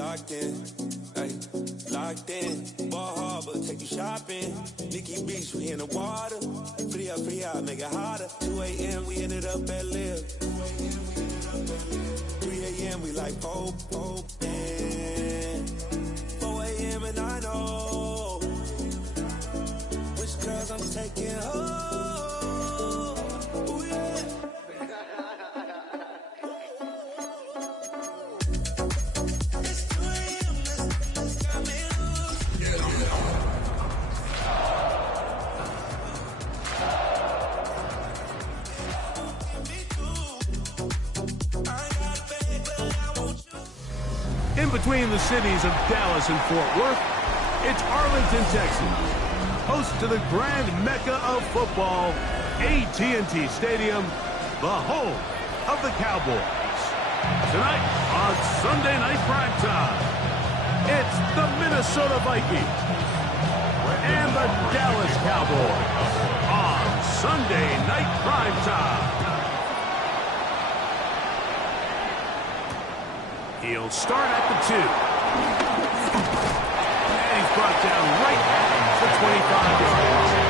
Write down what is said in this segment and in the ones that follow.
locked in, ay, locked in. Ball Harbor, take you shopping. Nikki Beach, we in the water. Free up, make it hotter. 2 a.m. we ended up at Live. 3 a.m. we like Pope, and 4 a.m. and I know which girls I'm taking home. Ooh, yeah. In between the cities of Dallas and Fort Worth, it's Arlington, Texas, host to the grand mecca of football, AT&T Stadium, the home of the Cowboys. Tonight on Sunday Night Primetime, it's the Minnesota Vikings and the Dallas Cowboys on Sunday Night Primetime. He'll start at the 2. And he's brought down right at the 25-yard line.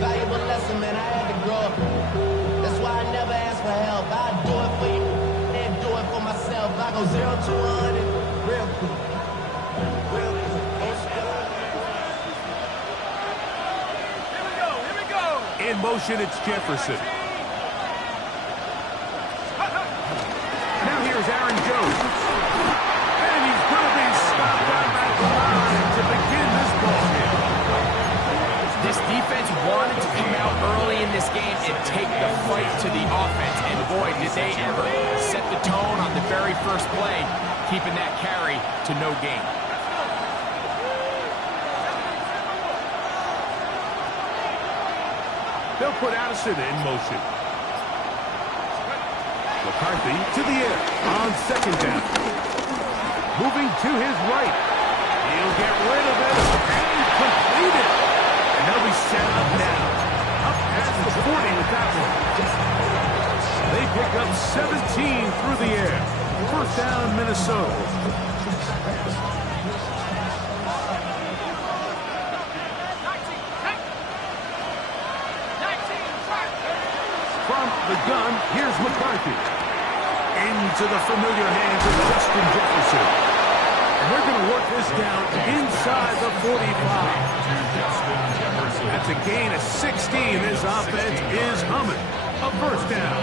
Valuable lesson, man. I had to grow up. That's why I never ask for help. I do it for you and do it for myself. I go 0 to 100 real quick. In motion, it's Jefferson. Now here's Aaron Jones. And he's going to be stopped on that line to begin this ballgame. This defense wanted to come out early in this game and take the fight to the offense. And boy, did they ever set the tone on the very first play, keeping that carry to no gain. They'll put Addison in motion. McCarthy to the air on second down. Moving to his right. He'll get rid of it and complete it. And they'll be set up now. Up past the 40 with that one. They pick up 17 through the air. First down, Minnesota. The gun, here's McCarthy. Into the familiar hands of Justin Jefferson. And they're going to work this down inside the 45. That's a gain of 16. This offense is humming. A first down.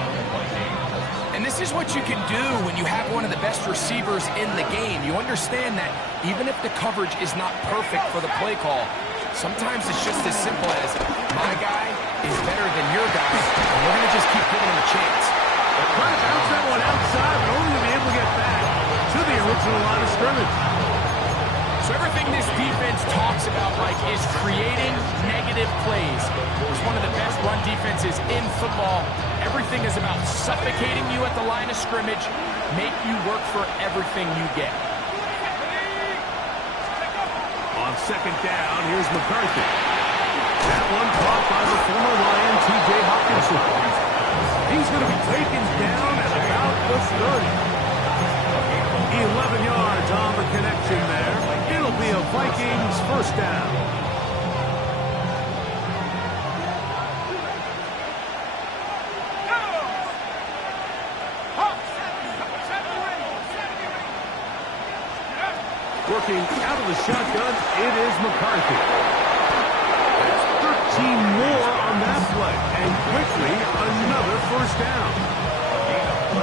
And this is what you can do when you have one of the best receivers in the game. You understand that even if the coverage is not perfect for the play call, sometimes it's just as simple as my guy is better than your guy, and we're going to just keep giving him a chance. They're trying to bounce that one outside, but only to be able to get back to the original line of scrimmage. So everything this defense talks about, Mike, is creating negative plays. It's one of the best run defenses in football. Everything is about suffocating you at the line of scrimmage, make you work for everything you get. On second down, here's McCarthy. That one caught by the former Lion, T.J. Hawkinson. He's going to be taken down at about the 30. 11 yards on the connection there. It'll be a Vikings first down. Working out of the shotgun, it is McCarthy. That's 13 more on that play, and quickly another first down.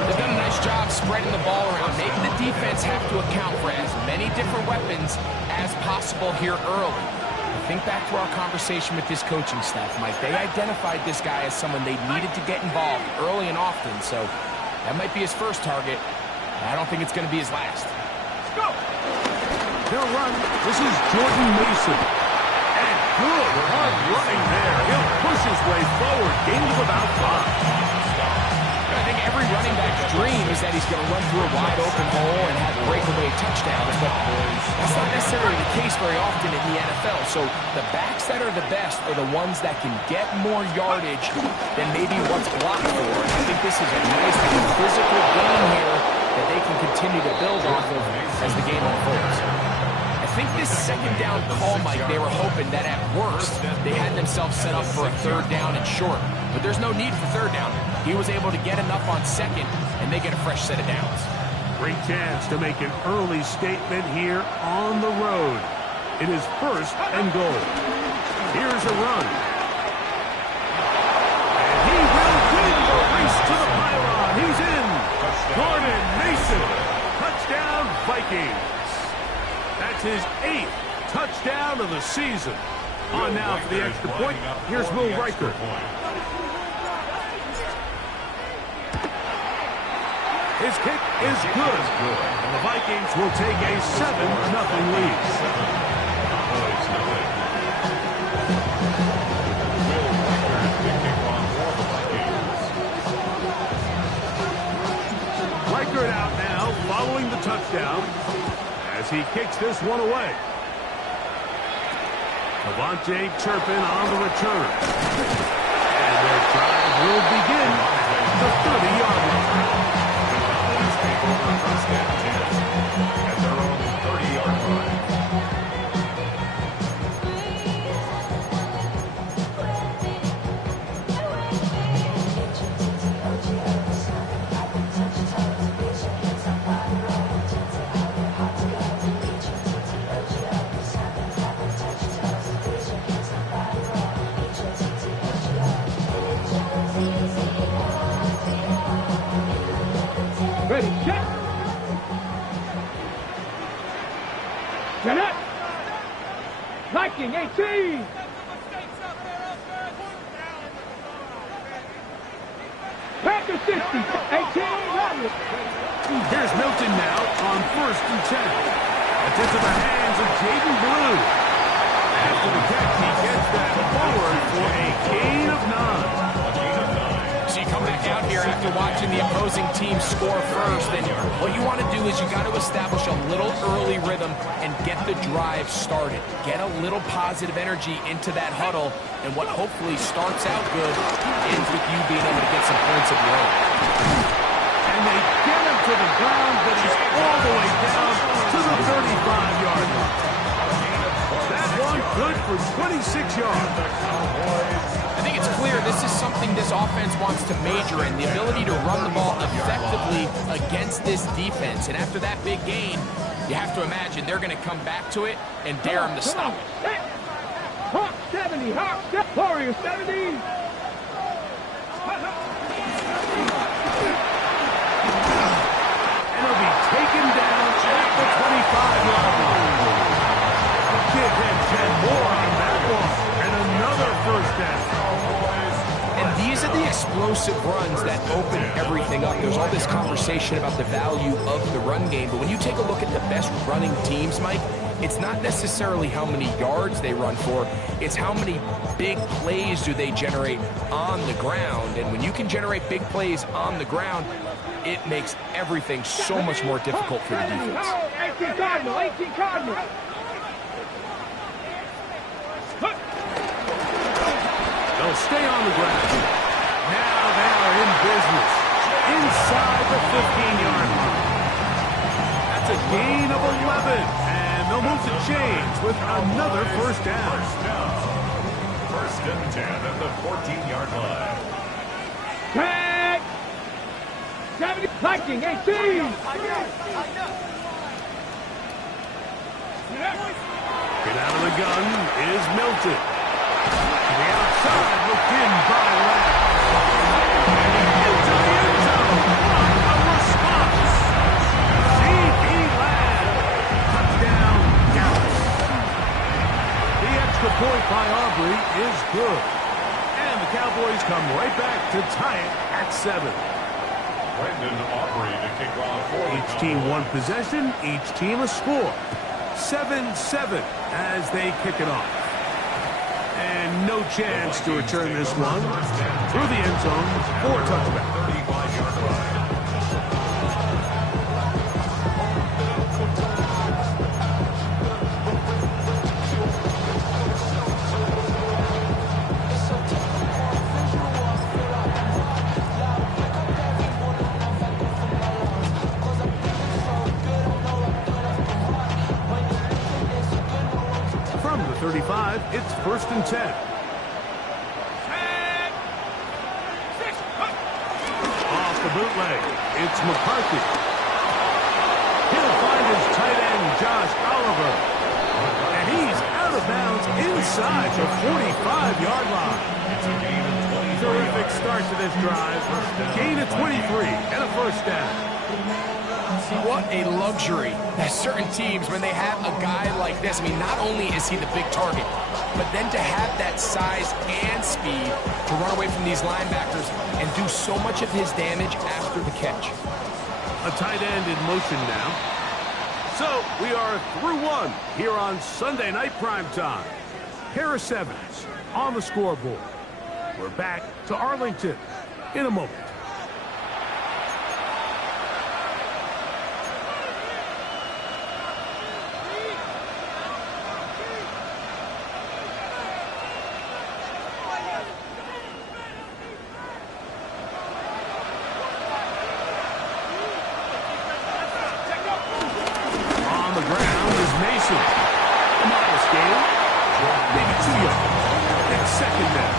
They've done a nice job spreading the ball around, making the defense have to account for as many different weapons as possible here early. Think back to our conversation with this coaching staff, Mike. They identified this guy as someone they needed to get involved early and often, so that might be his first target. I don't think it's going to be his last. Let's go! They'll run. This is Jordan Mason. And good hard running there. He'll push his way forward. Gain of about 5. I think every every running back's dream is that he's going to run through a wide open hole and have breakaway touchdowns, but that's not necessarily the case very often in the NFL. So the backs that are the best are the ones that can get more yardage than maybe what's blocked for. And I think this is a nice physical game here that they can continue to build off of as the game unfolds. I think this second down call, Mike, they were hoping that at worst they had themselves set up for a third down and short. But there's no need for third down. He was able to get enough on second, and they get a fresh set of downs. Great chance to make an early statement here on the road. It is first and goal. Here's a run. And he will win the race to the pylon. He's in. Gordon Mason. Touchdown, Vikings. That's his 8th touchdown of the season. On now for the extra point. Here's Will Riker. His kick is good. And the Vikings will take a 7-0 lead. Riker out now following the touchdown as he kicks this one away. Devontae Turpin on the return. And their drive will begin at the 30-yard line. Take over first and 10 at their own 30-yard line. Ready, set. Set up. Viking 18. Packers 60. 18. Here's Milton now on first and 10. It's into the hands of Jaden Blue. After the catch, he gets that forward for a gain of 9. So you come back out here after watching the opposing team score first, and what you want to do is you got to establish a little early rhythm and get the drive started. Get a little positive energy into that huddle, and what hopefully starts out good ends with you being able to get some points of your own. And they get him to the ground, but he's all the way down to the 35-yard line. That one good for 26 yards. I think it's clear this is something this offense wants to major in, the ability to run the ball effectively against this defense. And after that big gain, you have to imagine they're going to come back to it and dare him to stop it. Hawk 70, Hawk 70, Warrior 70. And he'll be taken down at the 25-yard line. Give him 10 more on that one. And another first down. And these are the explosive runs that open everything up. There's all this conversation about the value of the run game, but when you take a look at the best running teams, Mike, it's not necessarily how many yards they run for, it's how many big plays do they generate on the ground. And when you can generate big plays on the ground, it makes everything so much more difficult for the defense. 18 Cardinal, 18 Cardinal. They'll stay on the ground. Now they are in business. Inside the 15-yard line. That's a gain of 11. And they'll move the chains with another first down. First and 10 at the 14-yard line. Tag. 70, Viking 18. Get out of the gun is Milton. To the outside, looked in by Lamb. Into the end zone. A response. C.B. Lamb. Touchdown, Dallas. The extra point by Aubrey is good. And the Cowboys come right back to tie it at 7. Brendan Aubrey to kick off for Each team one possession, each team a score. 7-7 as they kick it off. And no chance to return this one through the end zone for a touchback. 35-yard line. 35, it's 1st and 10. Off the bootleg, it's McCarthy. He'll find his tight end, Josh Oliver. And he's out of bounds inside the 45-yard line. Terrific start to this drive. Gain of 23 and a 1st down. What a luxury that certain teams, when they have a guy like this, I mean, not only is he the big target, but then to have that size and speed to run away from these linebackers and do so much of his damage after the catch. A tight end in motion now. So we are through one here on Sunday Night Primetime. Harris Evans on the scoreboard. We're back to Arlington in a moment. On the ground is Mason. A modest gain. Maybe 2 yards. It's 2nd down.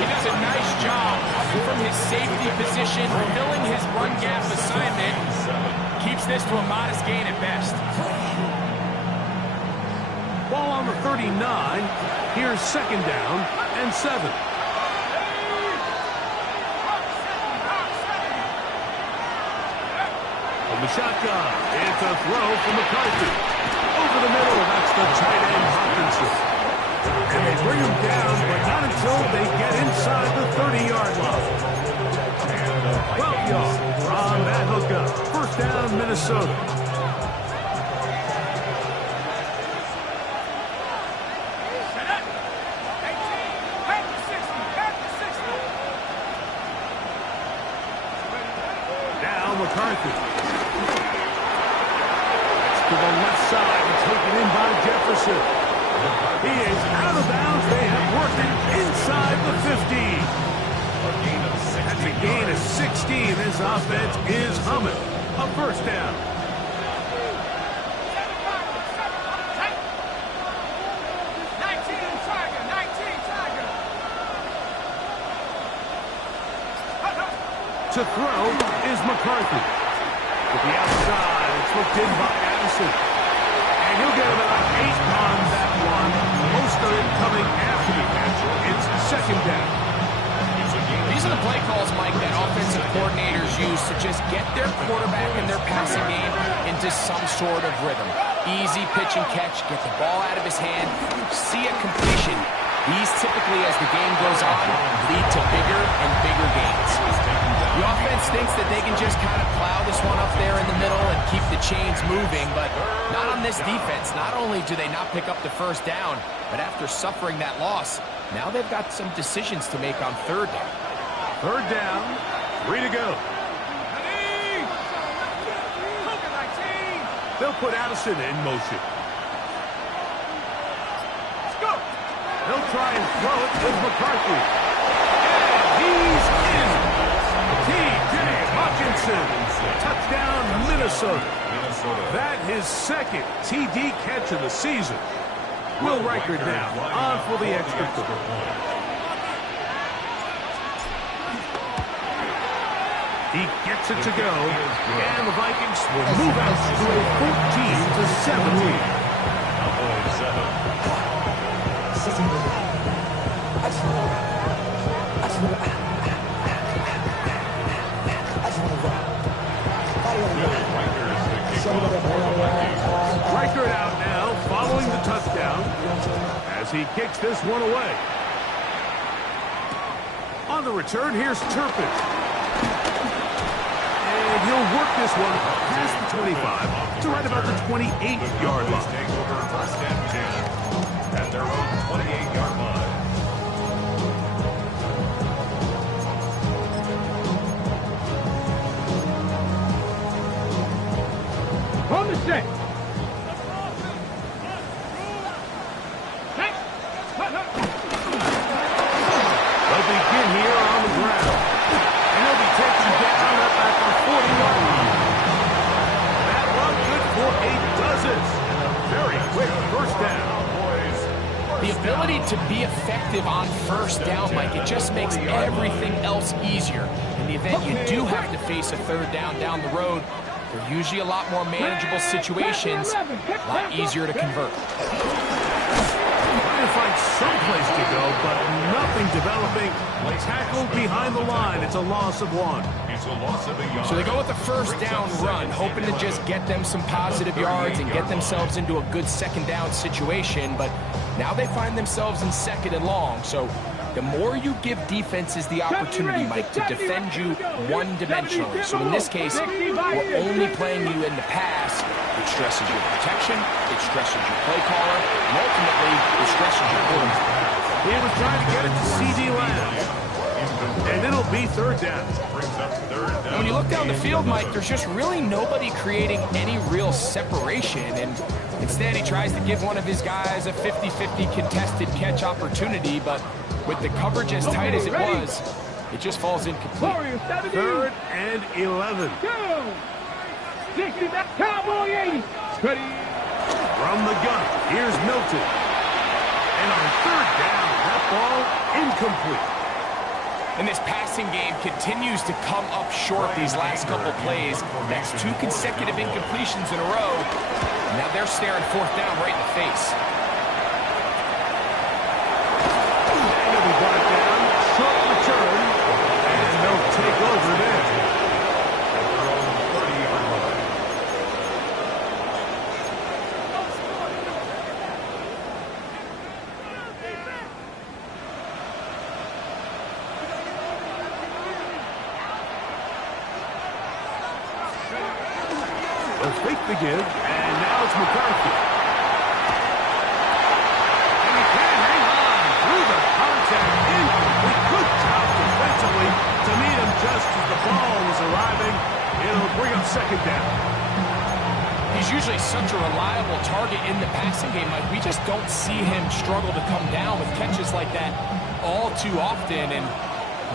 He does a nice job from his safety position, filling his run gap assignment. Keeps this to a modest gain at best. Ball on the 39. Here's 2nd down and 7. From the shotgun, it's a throw from McCarthy. Over the middle, that's the tight end Hopkinson. And they bring him down, but not until they get inside the 30-yard line. 12 yards on that hookup. 1st down, Minnesota. Now McCarthy. It's to the left side and taken in by Jefferson. He is out of bounds. They have worked it inside the 15. That's a gain of 16. This offense is humming. A 1st down. To throw is McCarthy. To the outside, it's looked in by Addison. And he'll get about 8 on that one. Most of it coming after the catch. It's 2nd down. These are the play calls, Mike, that offensive coordinators use to just get their quarterback and their passing game into some sort of rhythm. Easy pitch and catch, get the ball out of his hand, see a completion. These typically, as the game goes on, lead to bigger and bigger gains. The offense thinks that they can just kind of plow this one up there in the middle and keep the chains moving, but not on this defense. Not only do they not pick up the 1st down, but after suffering that loss, now they've got some decisions to make on 3rd down. 3rd down, 3 to go. They'll put Addison in motion. They'll try and throw it with McCarthy. And he's in. T.J. Hawkinson. Touchdown, Minnesota. That his 2nd TD catch of the season. Will Riker down on for the extra point. He gets it to go, and the Vikings will move out to a 14-7 lead. Riker out now, following the touchdown, as he kicks this one away. On the return, here's Turpin. And he'll work this one past the 25 to right about the 28-yard line. Take over 1st and 10 at their own 28-yard line. On the set. They'll begin here on the ground. And he'll be taken down up at the 41 line. That run good for 8 dozen. And a very quick 1st down. Cowboys The ability to be effective on first down, Mike, it just makes everything else easier. In the event you do have to face a third down the road, they're usually a lot more manageable situations, a lot easier to convert. Trying to find someplace to go, but nothing developing. Tackled behind the line. It's a loss of 1. It's a loss of a yard. So they go with a first down run, hoping to just get them some positive yards and get themselves into a good second down situation, but now they find themselves in second and long. So the more you give defenses the opportunity, Mike, to defend you one-dimensionally. So in this case, we're only playing you in the pass. It stresses your protection, it stresses your play caller, and ultimately, it stresses your quarterback. He was trying to get it to C.D. Lamb. And it'll be third down. And when you look down the field, Mike, there's just really nobody creating any real separation. And instead, he tries to give one of his guys a 50-50 contested catch opportunity, but with the coverage as tight as it was, it just falls incomplete. 3rd and 11. 60, that Cowboy 80. Ready. From the gun, here's Milton. And on third down, that ball incomplete. And this passing game continues to come up short these last couple plays. That's 2 consecutive incompletions in a row. Now they're staring fourth down right in the face. And it'll be brought down, short return, and they'll take over there. They'll fake the give, and now it's McCarthy. And he can't hang on through the contact. Incomplete. Good job defensively to meet him just as the ball was arriving. It'll bring up second down. He's usually such a reliable target in the passing game. Like, we just don't see him struggle to come down with catches like that all too often. And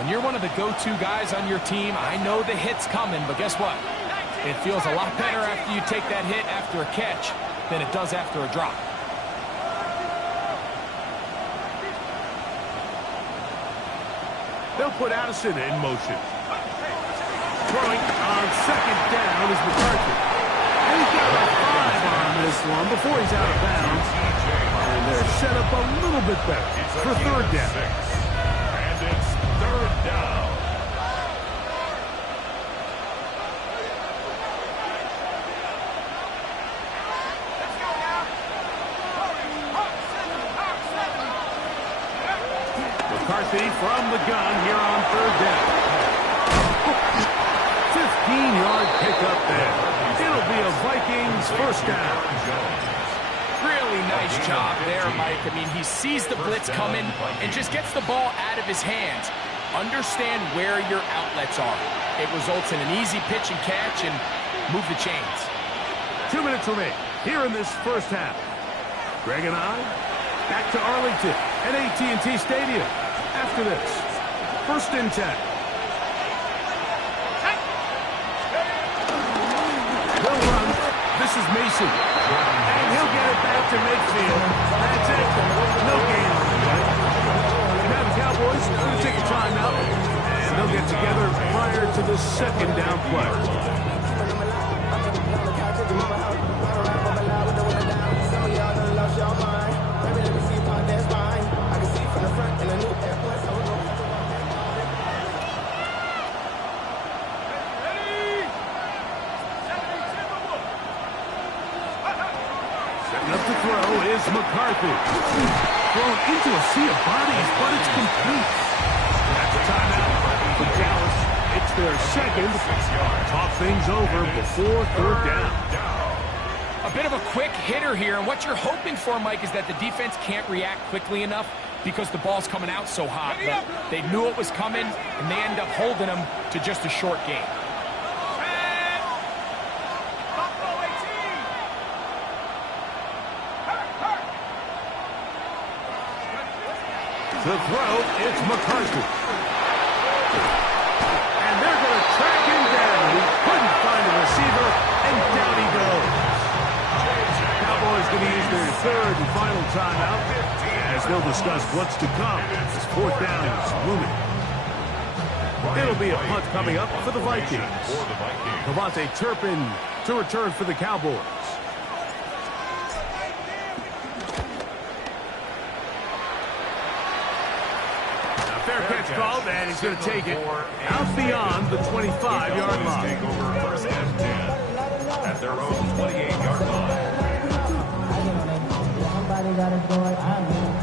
when you're one of the go-to guys on your team, I know the hit's coming, but guess what? It feels a lot better after you take that hit after a catch than it does after a drop. They'll put Addison in motion. Throwing on second down is McCarthy. And he's got a 5 on this one before he's out of bounds. And they're set up a little bit better for third down. And it's third down. McCarthy from the gun here on third down. 15-yard pickup there. It'll be a Vikings first down. Really nice job there, Mike. I mean, he sees the blitz coming and just gets the ball out of his hands. Understand where your outlets are. It results in an easy pitch and catch and move the chains. 2 minutes remain here in this first half. Greg and I back to Arlington at AT&T Stadium. After this, 1st and 10. They'll run. This is Mason. And he'll get it back to midfield. That's it. No gain on the play. Now the Cowboys are going to take a timeout, and they'll get together prior to the second down play. Setting up to throw is McCarthy. Thrown into a sea of bodies, but it's complete. That's a timeout for Dallas. It's their second. Talk things over before third down. A bit of a quick hitter here, and what you're hoping for, Mike, is that the defense can't react quickly enough because the ball's coming out so hot. But they knew it was coming, and they end up holding them to just a short game. The throw, it's McCarthy. And they're going to track him down. He couldn't find a receiver, and down he goes. Cowboys going to use their 3rd and final timeout as as they'll discuss what's to come as fourth down is looming. It'll be a punt coming up for the Vikings. Devontae Turpin to return for the Cowboys. A fair catch called, and he's going to take it out beyond the 25-yard line. Take over first and 10 at their own 28-yard line. Somebody got a boy, I'm in.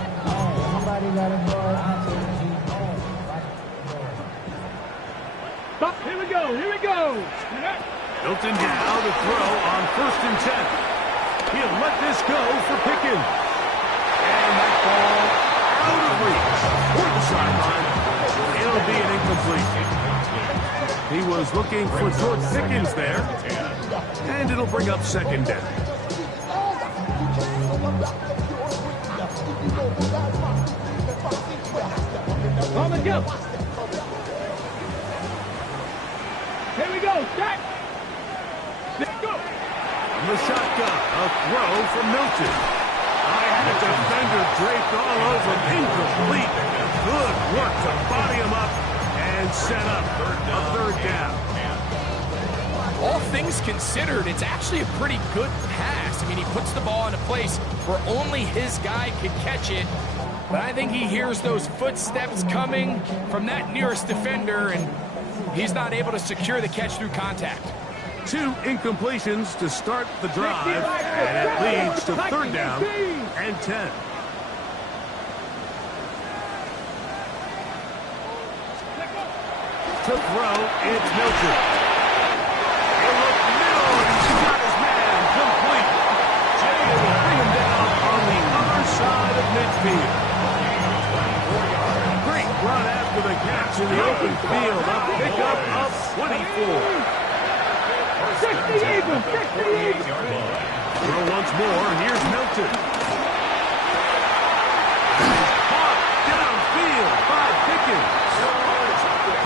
Somebody got a boy, I'm in. Stop. Here we go. Here we go. Hilton down to throw on first and 10. He'll let this go for Pickens. And that ball out of reach for the sideline. It'll be an incomplete. He was looking for George Pickens there. And it'll bring up second down. On the go. Here we go. Jack. Let's go. From the shotgun, a throw from Milton. I had a defender draped all over him. Incomplete. Good work to body him up and set up a third down. All things considered, it's actually a pretty good pass. I mean, he puts the ball in a place where only his guy can catch it. But I think he hears those footsteps coming from that nearest defender, and he's not able to secure the catch through contact. 2 incompletions to start the drive, and it leads to third down and 10. To throw, it's Milton. He'll look middle, and he's got his man complete. Jay will bring him down on the other side of midfield. Great run after the catch in the open field. A pickup of 24. 60 Eagles. 60 Eagles. Throw once more. Here's Milton. Caught downfield by Pickens.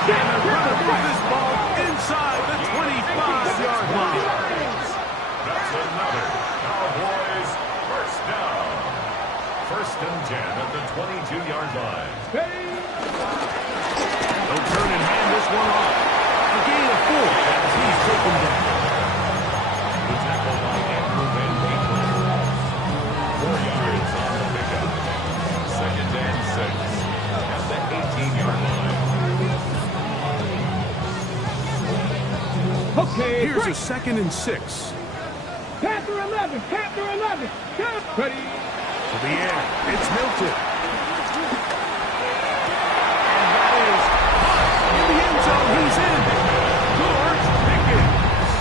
And they're going to move this ball inside the 25-yard line. That's another Cowboys first down. First and 10 at the 22-yard line. They'll turn and hand this one off. A gain of 4 as he's taken down. The tackle by Andrew Van Gately. 4 yards on the pickup. Second and 6 at the 18-yard line. Okay. Here's a second and 6. Panther 11. Panther 11. Ready. To the air. It's Milton. And that is in the end zone. He's in. George Pickens.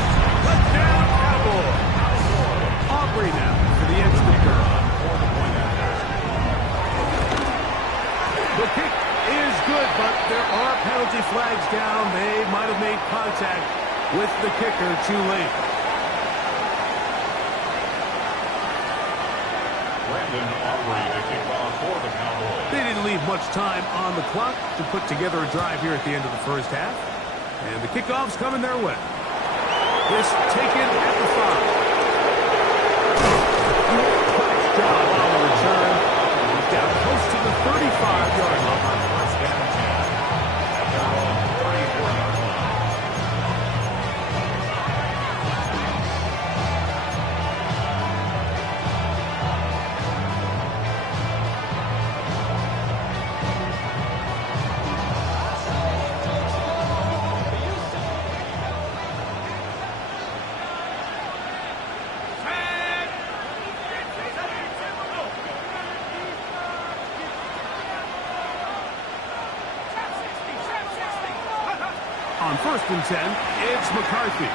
Touchdown, Cowboys. Aubrey now for the extra curve. The kick is good, but there are penalty flags down. They might have made contact with the kicker too late. Brandon Aubrey to kick off for the Cowboys. They didn't leave much time on the clock to put together a drive here at the end of the first half. And the kickoff's coming their way. This taken at the 5. Nice job on the return. He's down close to the 35-yard line. First down 10 at their own 34-yard line. On first and 10, it's McCarthy.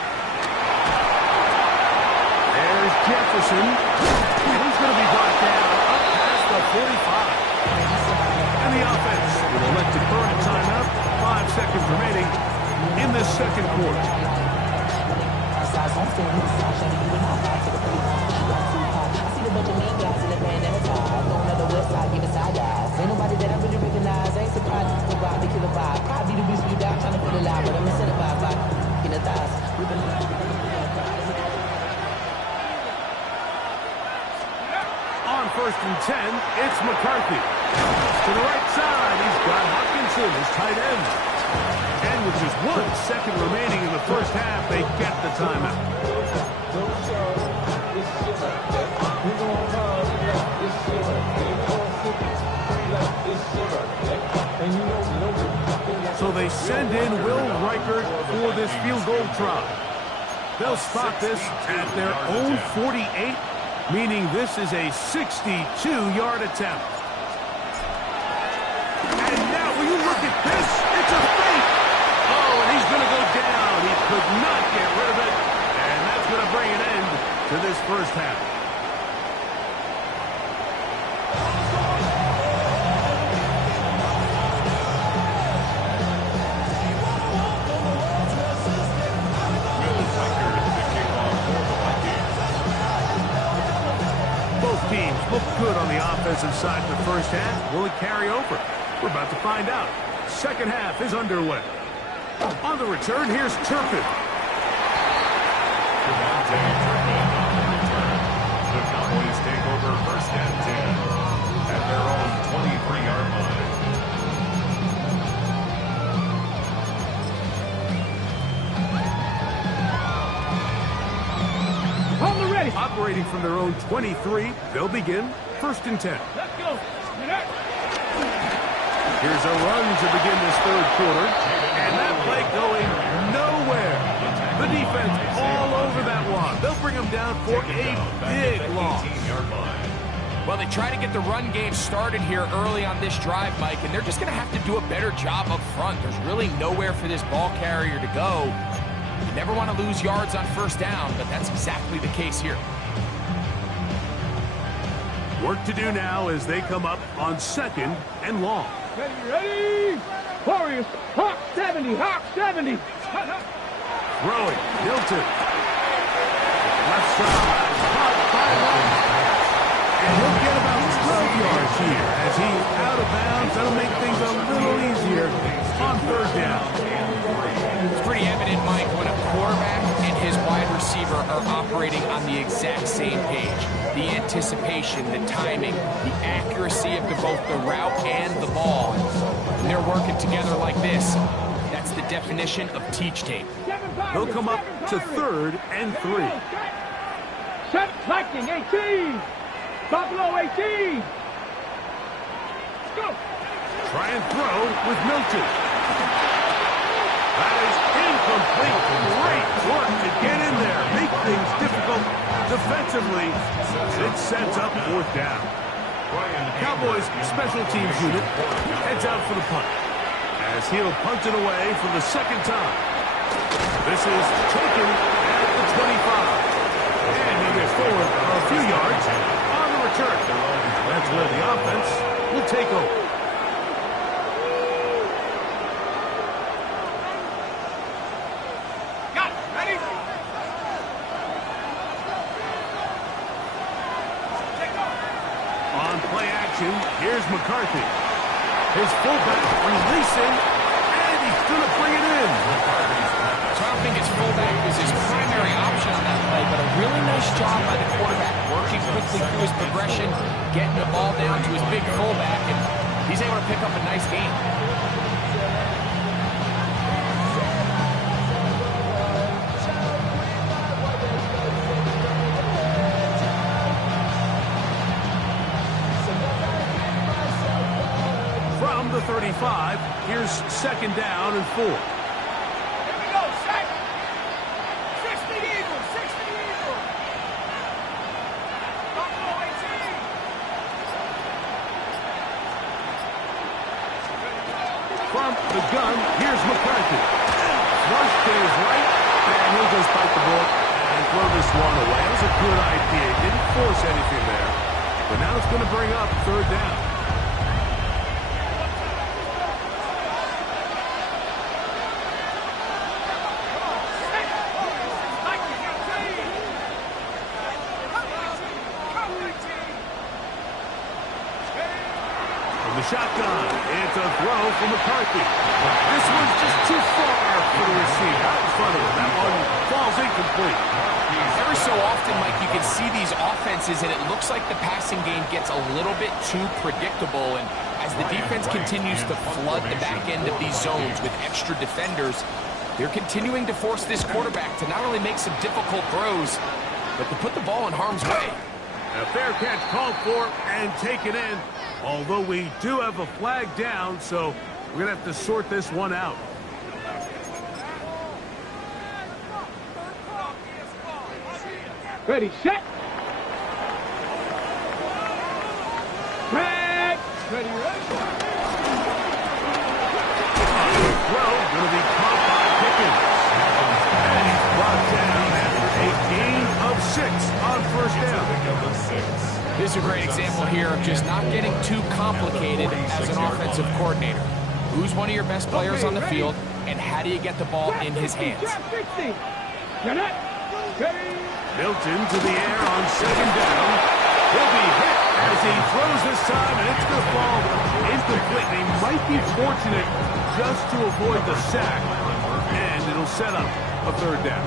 There's Jefferson. And he's going to be brought down up past the 45. And the offense will elect to burn a timeout. 5 seconds remaining in this second quarter. Ain't nobody that I really recognize. Ain't surprised to rob the killer vibe. Probably the reason you die trying to feel alive, but I'm incentivized by in the thighs. We've been On first and 10, it's McCarthy. To the right side, he's got Hopkinson, his tight end. And with just 1 second remaining in the first half, they get the timeout. So they send in Will Reichert for this field goal try. They'll spot this at their own 48, meaning this is a 62-yard attempt. And now, will you look at this? It's a fake. Oh, and he's going to go down. He could not get rid of it. And that's going to bring an end to this first half. Teams look good on the offensive side of the first half. Will it carry over? We're about to find out. Second half is underway. On the return, here's Turpin. The Cowboys take over first and 10 at their own 23-yard line. Operating from their own 23, they'll begin first and 10. Let's go. Here's a run to begin this third quarter, and that play going nowhere. The defense all over that one. They'll bring them down for a big loss. Well, they try to get the run game started here early on this drive, Mike, and they're just going to have to do a better job up front. There's really nowhere for this ball carrier to go. You never want to lose yards on first down, but that's exactly the case here. Work to do now as they come up on second and long. Ready? Warriors, Hawk 70, Hawk 70. Throwing, Hilton. Left side, caught by one. And he'll get about 12 yards here as he's out of bounds. That'll make things a little easier on third down. It's pretty evident, Mike, when a quarterback and his wide receiver are operating on the exact same page. The anticipation, the timing, the accuracy of both the route and the ball. When they're working together like this, that's the definition of teach tape. He'll come up to third and 3. Set Viking 18. Buffalo 18. Go. Try and throw with Milton. That is incomplete. Great work to get in there. Make things difficult defensively. It sets up fourth down. Cowboys special teams unit heads out for the punt as he'll punt it away for the second time. This is taken at the 25. And he gets forward a few yards on the return. That's where the offense will take over. Here's McCarthy. His fullback releasing, and he's going to bring it in. So I don't think his fullback was his primary option on that play, but a really nice job by the quarterback, working quickly through his progression, getting the ball down to his big fullback, and he's able to pick up a nice gain. The 35, here's second down and 4. Here we go, set. 60 Eagles, 60 Eagles. Buffalo 18. From the gun, here's McCarthy. Flush to his right, and he'll just bite the bullet and throw this one away. It was a good idea. He didn't force anything there. But now it's going to bring up third down. From the shotgun, it's a throw from McCarthy. This one's just too far for the receiver. Out in front of him. That one falls incomplete. Every so often, Mike, you can see these offenses, and it looks like the passing game gets a little bit too predictable. And as the defense continues to flood the back end of these zones with extra defenders, they're continuing to force this quarterback to not only make some difficult throws, but to put the ball in harm's way. A fair catch called for and taken in, although we do have a flag down, so we're going to have to sort this one out. Ready, set. Back. Ready, ready. Throw going to be caught by Pickens. And he's brought down after a gain of 6 on first down. This is a great example here of just not getting too complicated as an offensive coordinator. Who's one of your best players on the field, and how do you get the ball in his hands? You're not ready. Milton to the air on second down. He'll be hit as he throws this time, and it's going to fall incomplete. They might be fortunate just to avoid the sack, and it'll set up a third down.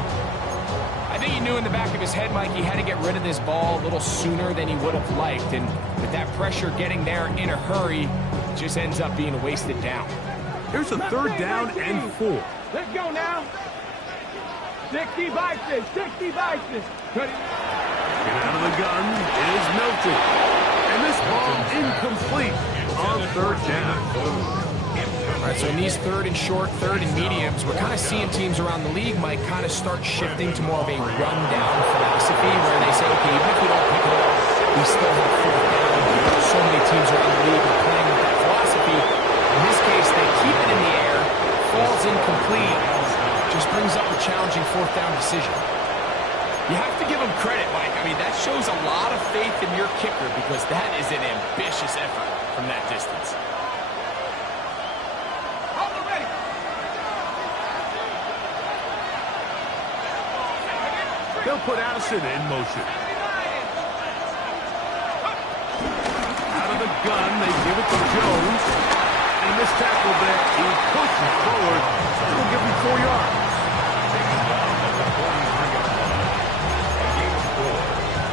I think he knew in the back of his head, Mike, he had to get rid of this ball a little sooner than he would have liked, and with that pressure getting there in a hurry, it just ends up being a wasted down. Here's a third down and 4. Let's go now. 60 vices, 60 vices. Get out of the gun is Milton. And this ball incomplete on third down. All right, so in these third and short, third and mediums, we're kind of seeing teams around the league, Mike, kind of start shifting to more of a run-down philosophy where they say, okay, even if we don't pick it up, we still have fourth down. So many teams around the league are playing with that philosophy. In this case, they keep it in the air, falls incomplete, just brings up a challenging fourth down decision. You have to give him credit, Mike. I mean, that shows a lot of faith in your kicker because that is an ambitious effort from that distance. They'll put Addison in motion. Out of the gun, they give it to Jones. And this tackle there, he pushes forward. It'll give him 4 yards.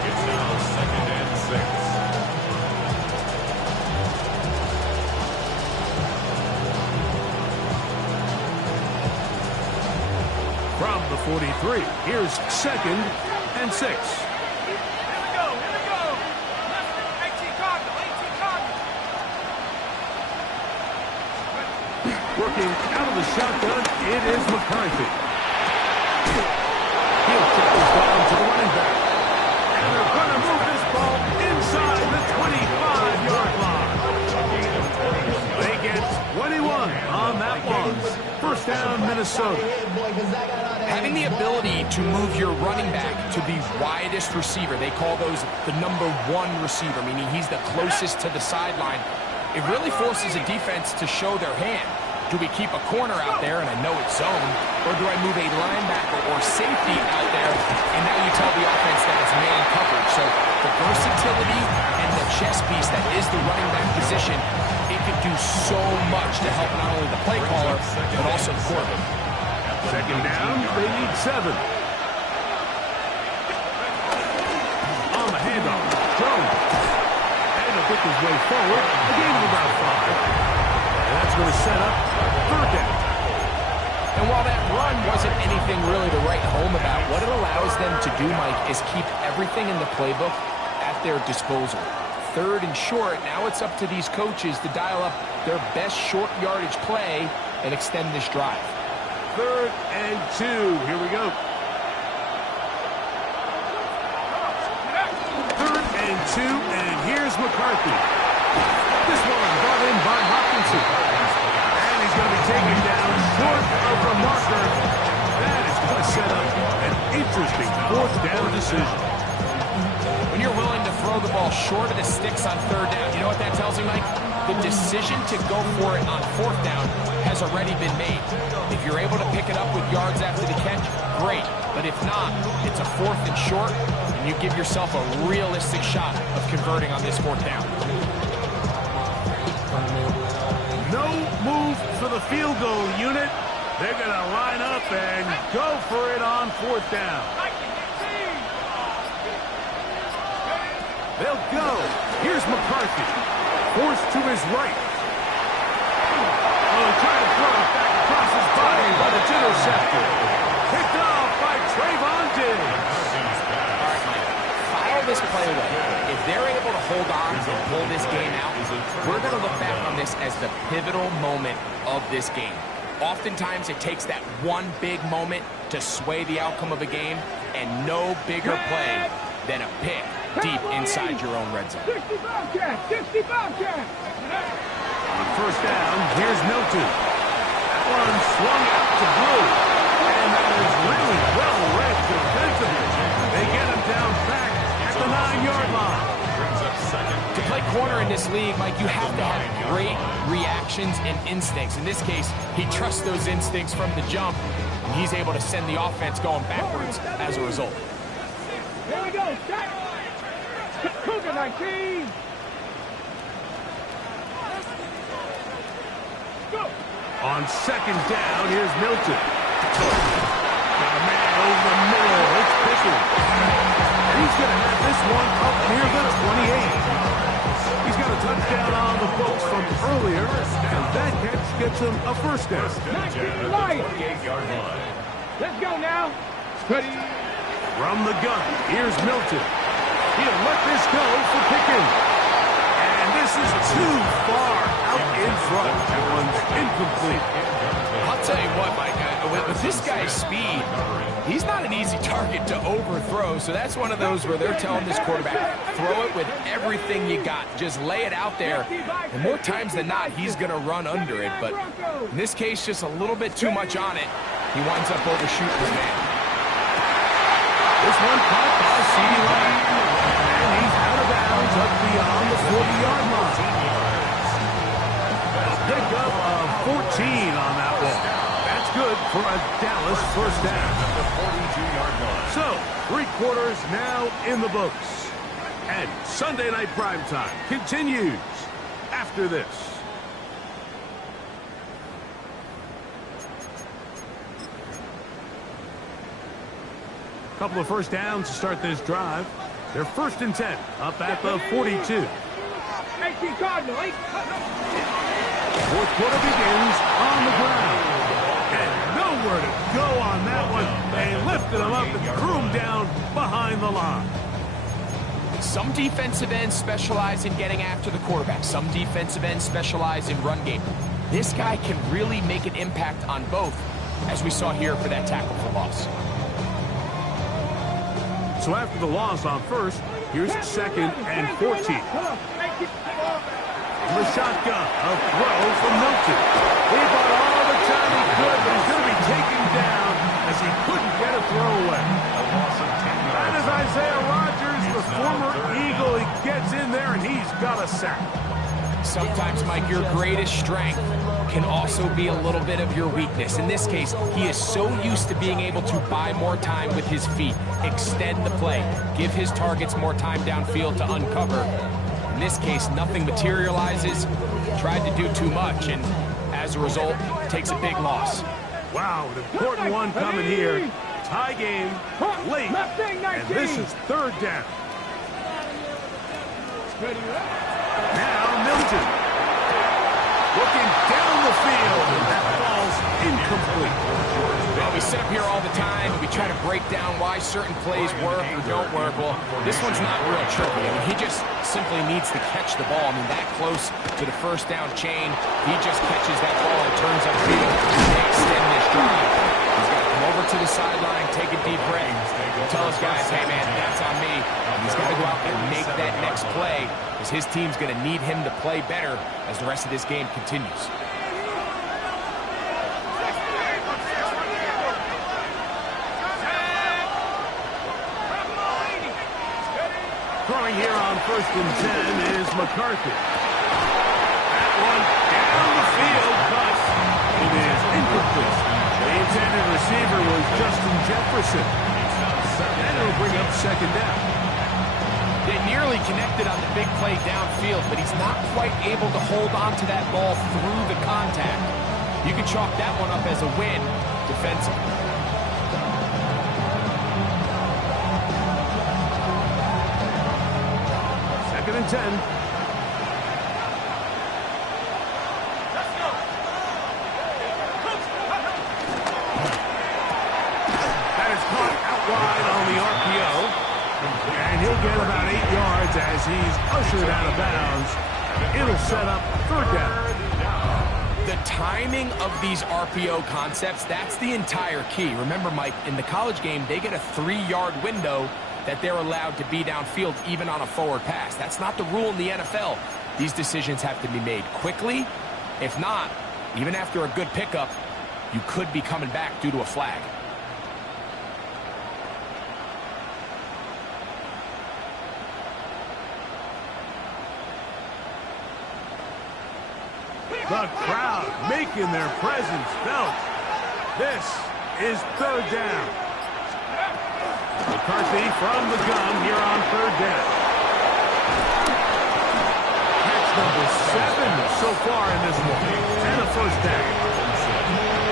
It's now second and 6. From the 43, here's second and 6. Here we go, here we go. 18 Cardinal, 18 Cardinal. Working out of the shotgun, it is McCarthy. He'll check this down to the running back. And they're going to move this ball inside the 25-yard line. They get 21 on that one. First down, Minnesota. Having the ability to move your running back to the widest receiver, they call those the number 1 receiver, meaning he's the closest to the sideline. It really forces a defense to show their hand. Do we keep a corner out there, and I know it's zone, or do I move a linebacker or safety out there, and now you tell the offense that it's man coverage. So the versatility and the chess piece that is the running back position, it could do so much to help not only the play caller, but also the quarterback. Second down, they need 7. On the handoff, Jones. And he'll pick his way forward, a gain of about 5. And that's going to set up third down. And while that run wasn't anything really to write home about, what it allows them to do, Mike, is keep everything in the playbook at their disposal. Third and short, now it's up to these coaches to dial up their best short yardage play and extend this drive. Third and 2. Here we go. Third and 2, and here's McCarthy. This one brought in by Hopkinson. And he's going to be taken down short of the marker. That is going to set up an interesting fourth down decision. When you're willing to throw the ball short of the sticks on third down, you know what that tells me, Mike? The decision to go for it on fourth down has already been made. If you're able to pick it up with yards after the catch, great. But if not, it's a fourth and short, and you give yourself a realistic shot of converting on this fourth down. for the field goal unit. They're going to line up and go for it on 4th down. They'll go. Here's McCarthy. Forced to his right. Oh, trying to throw it back across his body, but it's intercepted. Picked off by Trayvon Diggs. File this play away. If they're able to hold on and pull this game out, we're going to look back on this as the pivotal moment of this game. Oftentimes, it takes that one big moment to sway the outcome of a game, and no bigger play than a pick deep inside your own red zone. 60 Bobcat! 60 Bobcat! On 1st down, here's Milton. That one swung out to Blue, and that is really well read defensively. They get him down back at the 9-yard line. To play corner in this league, Mike, you have to have great reactions and instincts. In this case, he trusts those instincts from the jump, and he's able to send the offense going backwards as a result. Here we go, set! Cougar 19! Go! On 2nd down, here's Milton. Got a man over the middle. It's Pickens. He's going to have this one up near the 28. He's got a touchdown on the books from earlier, and that catch gets him a 1st down. 19 light! Let's go now! Steady! From the gun, here's Milton. He'll let this go for Pickens. And this is too far out in front. That one's incomplete. I'll tell you what, Mike, with this guy's speed, he's not an easy target to overthrow, so that's one of those where they're telling this quarterback, throw it with everything you got. Just lay it out there, and more times than not, he's going to run under it. But in this case, just a little bit too much on it. He winds up overshooting his man. This one caught by CeeDee Lamb, and he's out of bounds up beyond the 40-yard line. A pickup of 14 on that one. That's good for a Dallas 1st down. So, 3 quarters now in the books. And Sunday Night Primetime continues after this. Couple of 1st downs to start this drive. They're 1st and 10 up at the 42. 18 Cardinal, 8. 4th quarter begins on the ground. And nowhere to go on that one. They lifted him up and threw him down behind the line. Some defensive ends specialize in getting after the quarterback. Some defensive ends specialize in run game. This guy can really make an impact on both, as we saw here for that tackle for loss. So after the loss on 1st, here's 2nd and 14. The shotgun, a throw from Milton. He bought all the time he could, but he's going to be taken down as he couldn't get a throw away. That is Isaiah Rodgers, the former Eagle. He gets in there, and he's got a sack. Sometimes, Mike, your greatest strength can also be a little bit of your weakness. In this case, he is so used to being able to buy more time with his feet, extend the play, give his targets more time downfield to uncover. In this case, nothing materializes, tried to do too much, and as a result, takes a big loss. Wow, an important one coming here. Tie game, late, and this is 3rd down. Now Milton, looking down the field, and that ball's incomplete. Well, we sit up here all the time, and we try to break down why certain plays work or don't work. Well, this one's not real tricky. I mean, he just simply needs to catch the ball. I mean, that close to the 1st down chain, he just catches that ball and turns upfield. They extend this drive. He's got to come over to the sideline, take a deep breath, tell his guys, hey, man, that's on me. He's got to go out and make that next play, because his team's going to need him to play better as the rest of this game continues. Throwing here on 1st and 10 is McCarthy. That one down the field, but it is incomplete. The intended receiver was Justin Jefferson. And it'll bring up 2nd down. They nearly connected on the big play downfield, but he's not quite able to hold on to that ball through the contact. You can chalk that one up as a win defensively. Second and 10. That is caught out wide on the RPO. And he'll get about 8 yards as he's ushered out of bounds. It'll set up third down. The timing of these RPO concepts, that's the entire key. Remember, Mike, in the college game, they get a 3-yard window that they're allowed to be downfield even on a forward pass. That's not the rule in the NFL. These decisions have to be made quickly. If not, even after a good pickup, you could be coming back due to a flag. The crowd making their presence felt. This is third down. McCarthy from the gun here on third down. Catch number 7 so far in this one. And a first down.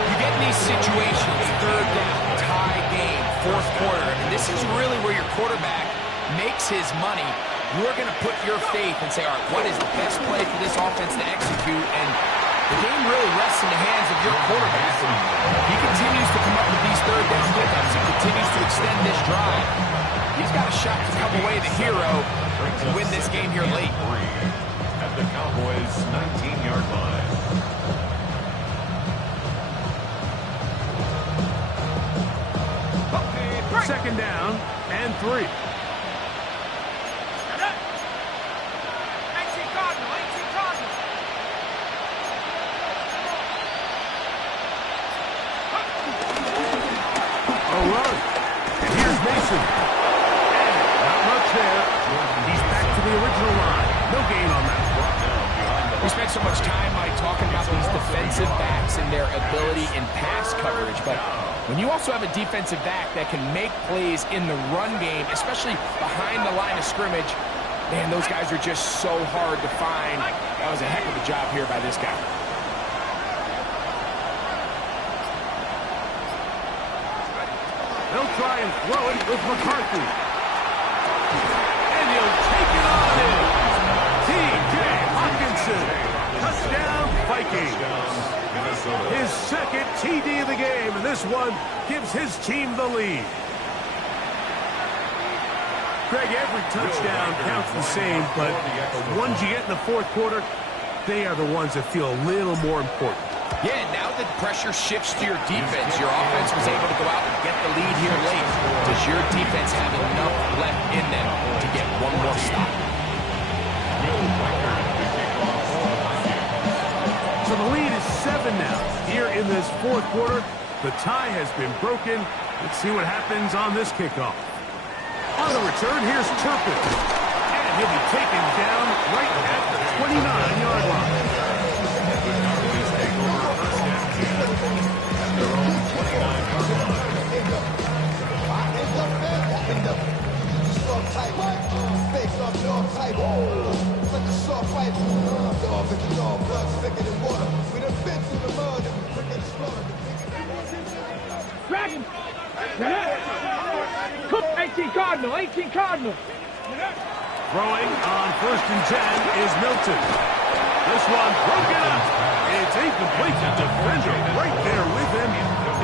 You get in these situations, third down, tie game, fourth quarter, and this is really where your quarterback makes his money. You're going to put your faith and say, all right, what is the best play for this offense to execute? And the game really rests in the hands of your quarterback. He continues to come up with these third down pickups. He continues to extend this drive. He's got a shot to come away the hero and win this game here late. At the Cowboys' 19-yard line. Second down and 3. Mason. Not much there. He's back to the original line. No gain on that. We spent so much time, Mike, talking about these defensive backs and their ability in pass coverage. But when you also have a defensive back that can make plays in the run game, especially behind the line of scrimmage, man, those guys are just so hard to find. That was a heck of a job here by this guy. They'll try and throw it with McCarthy. And he'll take it on in. T.J. Hawkinson. Touchdown, Vikings. His second TD of the game, and this one gives his team the lead. Greg, every touchdown counts the same, but the ones you get in the fourth quarter, they are the ones that feel a little more important. Yeah, now that pressure shifts to your defense, your offense was able to go out and get the lead here late. Does your defense have enough left in them to get one more stop? So the lead is 7 now. Here in this fourth quarter, the tie has been broken. Let's see what happens on this kickoff. On the return, here's Turpin. And he'll be taken down right at the 29-yard line. Dragon! 18 Cardinal, 18 Cardinal. Throwing on 1st and 10 is Milton. This one broken up. It's incomplete. The defender right there with him.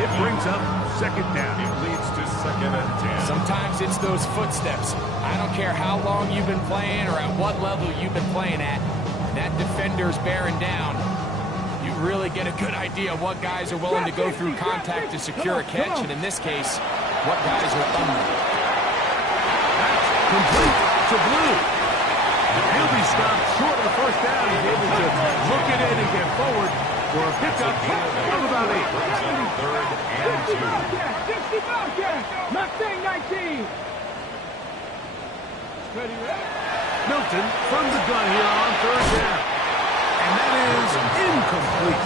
It brings up second down. It leads to second and 10. Sometimes it's those footsteps. I don't care how long you've been playing or at what level you've been playing at. That defender's bearing down. You really get a good idea of what guys are willing to go through contact to secure a catch, and in this case, what guys are unwilling. That's complete to Blue. He'll be stopped short of the first down. He's able to look it in and get forward for a pickup of about 8. Third and 2. 60 Bobcat! Mustang 19! Milton from the gun here on 3rd down. And that is incomplete.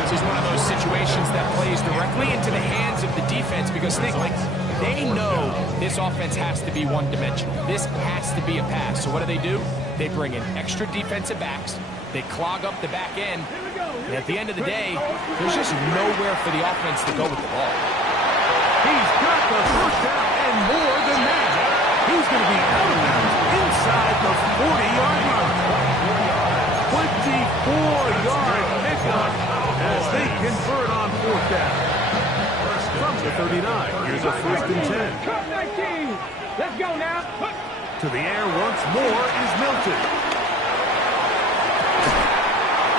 This is one of those situations that plays directly into the hands of the defense because think like they know this offense has to be one-dimensional. This has to be a pass. So what do? They bring in extra defensive backs. They clog up the back end. And at the end of the day, there's just nowhere for the offense to go with the ball. He's got the first down and more than that. He's going to be out of bounds inside the 40-yard line. 24-yard pickup as they convert on fourth down. From the 39, here's a 1st and 10. Cut 19. Let's go now. To the air once more is Milton.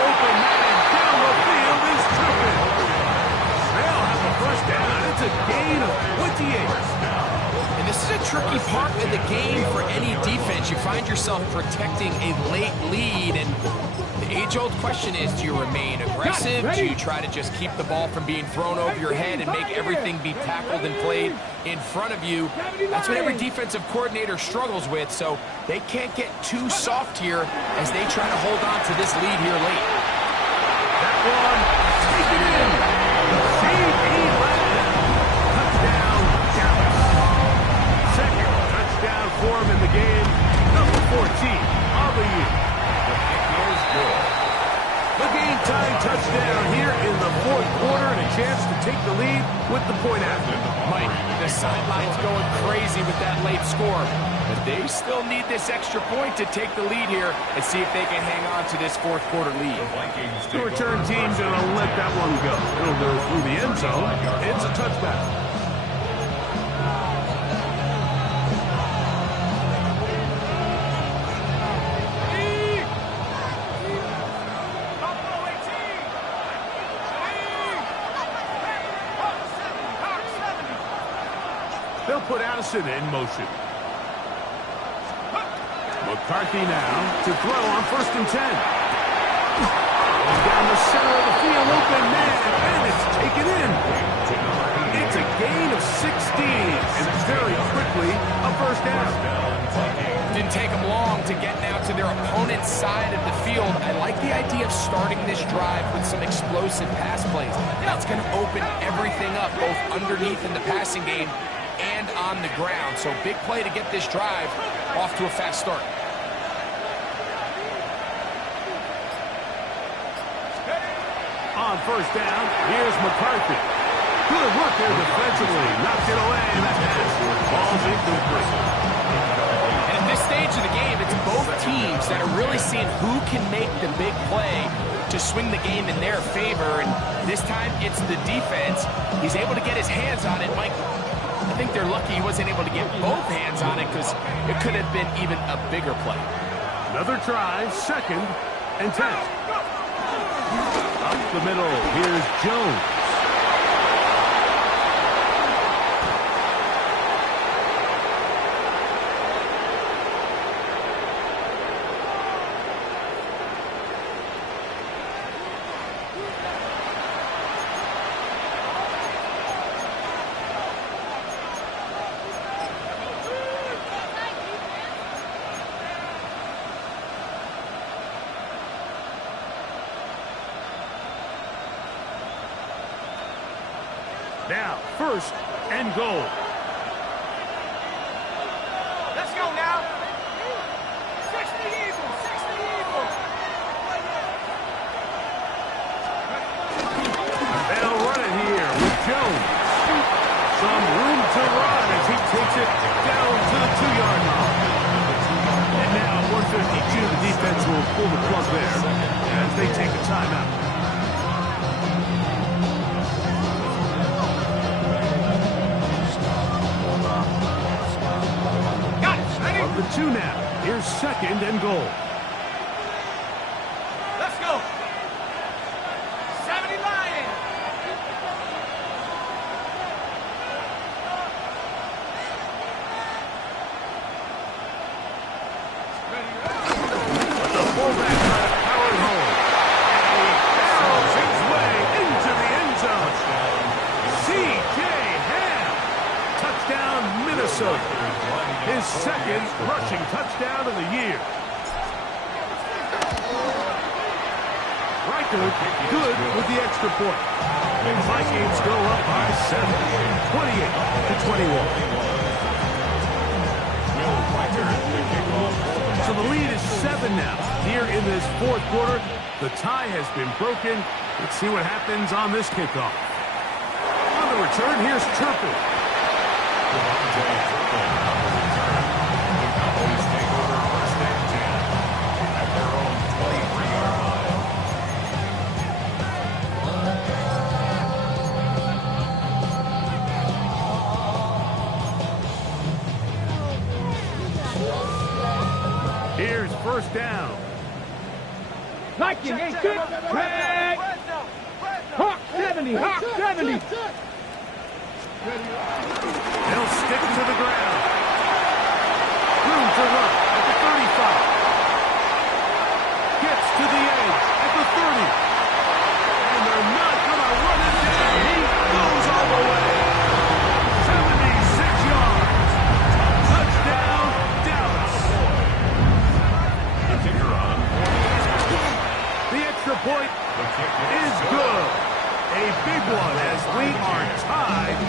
Open man down the field is Turpin. They'll have the first down. It's a gain of 28. And this is a tricky part of the game for any defense. You find yourself protecting a late lead, and the age-old question is, do you remain aggressive? Do you try to just keep the ball from being thrown over your head and make everything be tackled and played in front of you? That's what every defensive coordinator struggles with, so they can't get too soft here as they try to hold on to this lead here late. That one, taken in. C.E. Touchdown, Dallas. Second touchdown for him in the game. Number 14 of the year. The game-tying touchdown here in the 4th quarter and a chance to take the lead with the point after. Mike, the sideline's going crazy with that late score, but they still need this extra point to take the lead here and see if they can hang on to this 4th quarter lead. The return team's going to let that one go. It'll go through the end zone. It's a touchback. They'll put Addison in motion. McCarthy now to throw on 1st and 10. Down the center of the field, open man, and it's taken in. It's a gain of 16, and very quickly a first down. Didn't take them long to get now to their opponent's side of the field. I like the idea of starting this drive with some explosive pass plays. That's going to open everything up, both underneath in the passing game and on the ground. So big play to get this drive off to a fast start. On first down, here's McCarthy. Good work there defensively. Knocked it away, and that pass falls incomplete. And at this stage of the game, it's both teams that are really seeing who can make the big play to swing the game in their favor. And this time, it's the defense. He's able to get his hands on it. Mike, I think they're lucky he wasn't able to get both hands on it because it could have been even a bigger play. Another try, 2nd and 10. Up the middle, here's Jones. Now, 1st and goal. Let's go now. 60 Eagles, 60 Eagles. They'll run it here with Jones. Some room to run as he takes it down to the 2-yard line. And now at 152, the defense will pull the plug there as they take a timeout. The 2 now. Here's 2nd and goal. Let's go. 70 Lions. The fullback powered home. And he barrels his way into the end zone. C.J. Ham. Touchdown, Minnesota. His 2nd rushing touchdown of the year. Riker good with the extra point. The Vikings go up by 7, 28-21. So So the lead is 7 now. Here in this fourth quarter, the tie has been broken. Let's see what happens on this kickoff. On the return, here's Turpin. The Cowboys take over first and 10 at their own 23-yard line. Here's first down. Like you ain't good. Tag. Hawk 70. Hawk 70. They'll stick to the ground. Room to run at the 35. Gets to the edge at the 30. And they're not going to run it down. He goes all the way. 76 yards. Touchdown, Dallas. The kicker on. The extra point is good. A big one as we are tied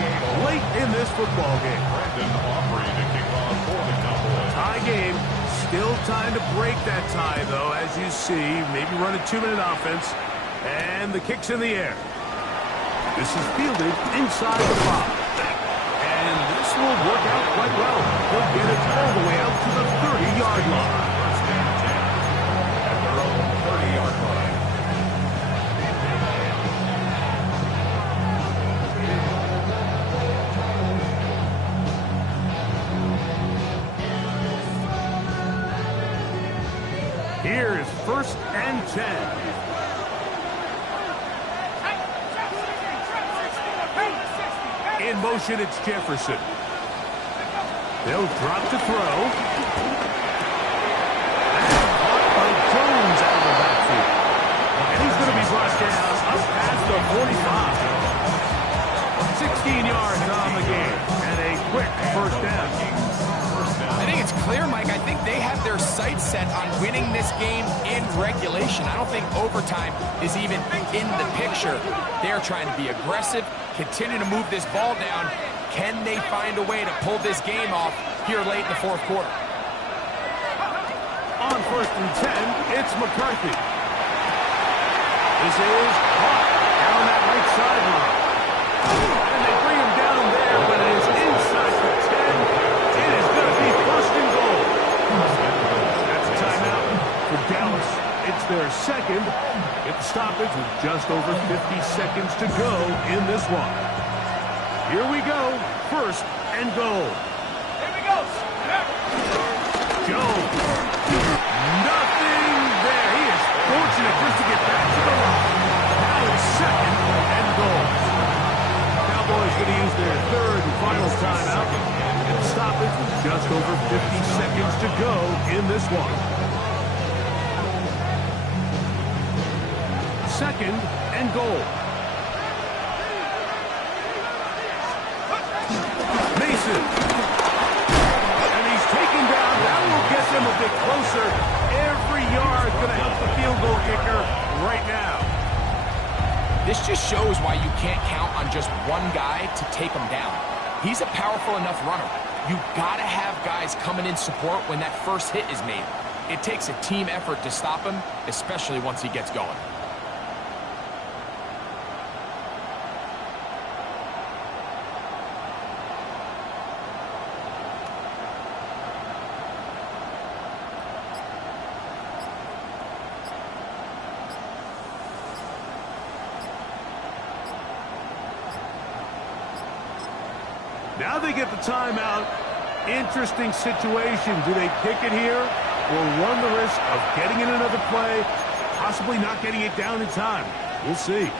late in this football game. Brandon Aubrey to kick off for the Cowboys. Tie game. Still time to break that tie, though, as you see. Maybe run a 2-minute offense. And the kick's in the air. This is fielded inside the 5. And this will work out quite well. He'll get it all the way out to the 30-yard line. First and 10 at their own 30-yard line. Here's first and 10. In motion, it's Jefferson. They'll drop to throw. And caught by Jones out of the backfield. And he's going to be brought down up past the 45. 16 yards on the game. And a quick first down. I think it's clear, Mike. I think they have their sights set on winning this game in regulation. I don't think overtime is even in the picture. They're trying to be aggressive, continue to move this ball down. Can they find a way to pull this game off here late in the fourth quarter? On first and 10, it's McCarthy. This is caught down that right sideline. And they bring him down there, but it is inside the 10. It is going to be first and goal. That's a timeout for Dallas. It's their second. Get the stoppage with just over 50 seconds to go in this one. Here we go. First and goal. Here we go. Jones. Nothing there. He is fortunate just to get back to the line. Now it's second and goal. Cowboys going to use their third and final timeout. And the stoppage with just over 50 seconds to go in this one. Second and goal. Mason. And he's taken down. That will get them a bit closer. Every yard going to help the field goal kicker right now. This just shows why you can't count on just one guy to take him down. He's a powerful enough runner. You got to have guys coming in support when that first hit is made. It takes a team effort to stop him, especially once he gets going. Now they get the timeout. Interesting situation. Do they kick it here or run the risk of getting in another play, possibly not getting it down in time? We'll see.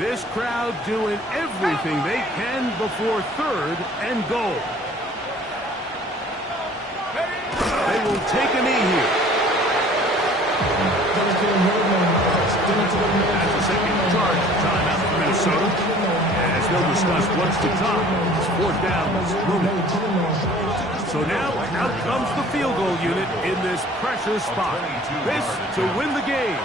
This crowd doing everything they can before third and goal. They will take a knee here. That's a second charge timeout for Minnesota. As they'll discuss what's to come. It's fourth down. So now out comes the field goal unit in this pressure spot. This to win the game.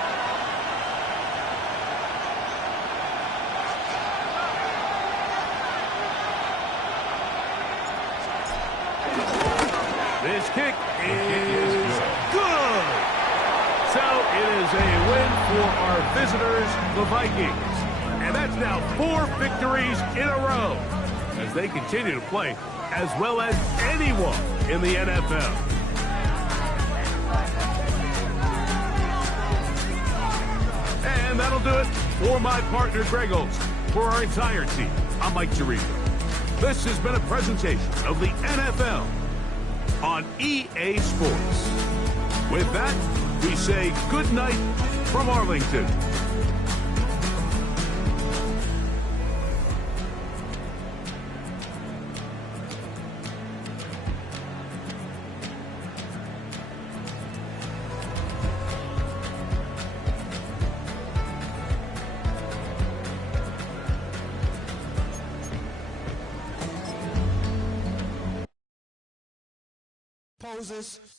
is good. So it is a win for our visitors, the Vikings. And that's now 4 victories in a row as they continue to play as well as anyone in the NFL. And that'll do it for my partner, Greg Olson. For our entire team, I'm Mike Tirico. This has been a presentation of the NFL on EA Sports. With that, we say good night from Arlington. Poses.